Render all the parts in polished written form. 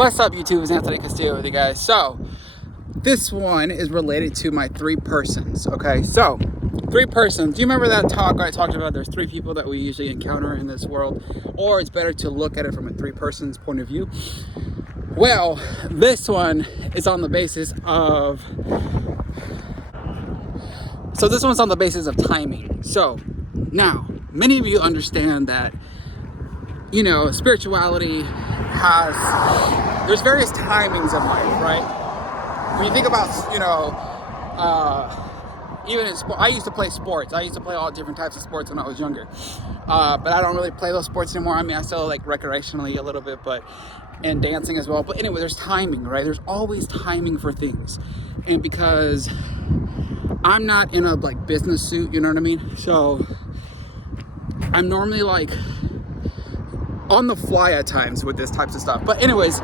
What's up, YouTube? It's Anthony Castillo with you guys. So, this one is related to my three persons, okay? So, three persons. Do you remember that talk I talked about? There's three people that we usually encounter in this world, or it's better to look at it from a three persons point of view. Well, this one is on the basis of... So, this one's on the basis of timing. So, now, many of you understand that, you know, spirituality there's various timings in life, right? When you think about, even in sport, I used to play sports. I used to play all different types of sports when I was younger. But I don't really play those sports anymore. I mean, I still like recreationally a little bit, and dancing as well. But anyway, there's timing, right? There's always timing for things. And because I'm not in a like business suit, you know what I mean? So I'm normally like on the fly at times with this types of stuff. But anyways,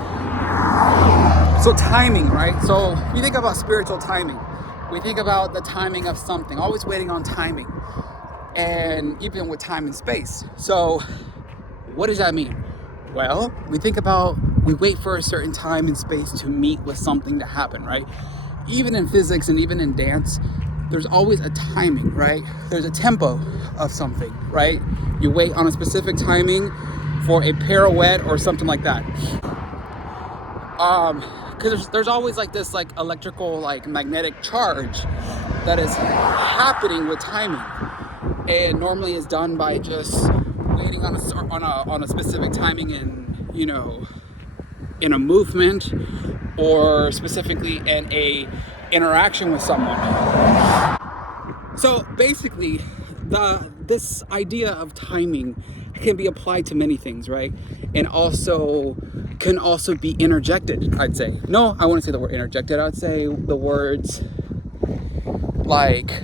so timing, right? So you think about spiritual timing. We think about the timing of something, always waiting on timing, and even with time and space. So what does that mean? Well, we wait for a certain time and space to meet with something to happen, right? Even in physics and even in dance, there's always a timing, right? There's a tempo of something, right? You wait on a specific timing for a pirouette or something like that. Because there's always like this like electrical like magnetic charge that is happening with timing, and normally is done by just waiting on a specific timing in a movement, or specifically in a interaction with someone. So basically, this idea of timing can be applied to many things, right? And can also be interjected, I'd say. No, I wouldn't say the word interjected. I'd say the words like,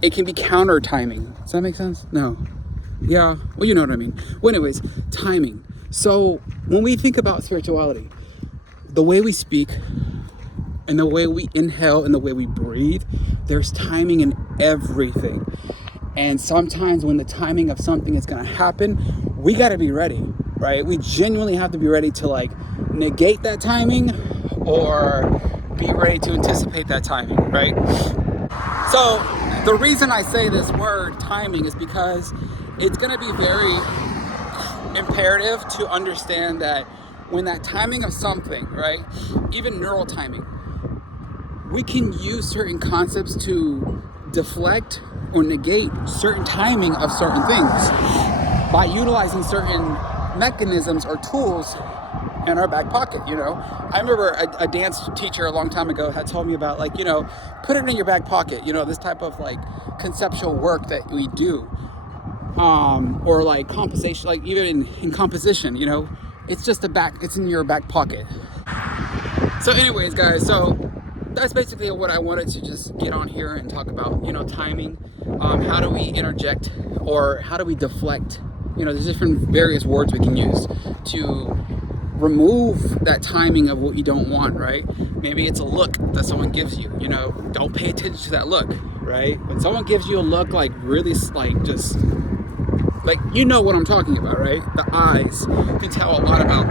it can be counter timing. Does that make sense? No. Yeah, well, you know what I mean. Well, anyways, timing. So when we think about spirituality, the way we speak and the way we inhale and the way we breathe, there's timing in everything. And sometimes when the timing of something is going to happen, we got to be ready, right? We genuinely have to be ready to like negate that timing or be ready to anticipate that timing, right? So the reason I say this word timing is because it's going to be very imperative to understand that when that timing of something, right, even neural timing, we can use certain concepts to deflect or negate certain timing of certain things by utilizing certain mechanisms or tools in our back pocket, you know. I remember a dance teacher a long time ago had told me about, like, put it in your back pocket, this type of like conceptual work that we do, or like composition, like even in composition, it's just it's in your back pocket. So anyways, guys, so that's basically what I wanted to just get on here and talk about, timing. How do we interject, or how do we deflect? There's different various words we can use to remove that timing of what you don't want, right? Maybe it's a look that someone gives you, don't pay attention to that look, right? When someone gives you a look like really like just like, what I'm talking about, right? The eyes can tell a lot about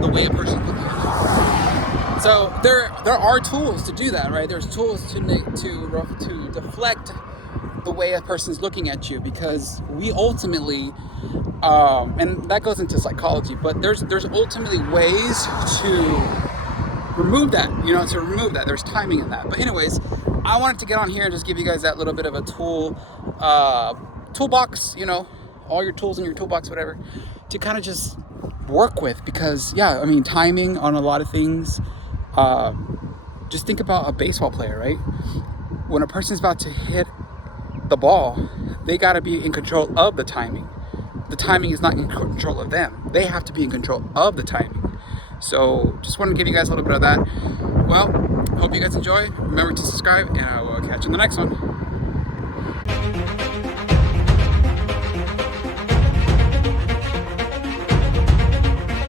the way a person's looking at you. So there are tools to do that, right? There's tools to deflect the way a person's looking at you, because we ultimately, and that goes into psychology, but there's ultimately ways to remove that, There's timing in that. But anyways, I wanted to get on here and just give you guys that little bit of a toolbox, all your tools in your toolbox, whatever, to kind of just work with, because timing on a lot of things. Just think about a baseball player, right? When a person's about to hit the ball, they got to be in control of the timing. The timing is not in control of them. They have to be in control of the timing. So just wanted to give you guys a little bit of that. Well, hope you guys enjoy. Remember to subscribe, and I will catch you in the next one.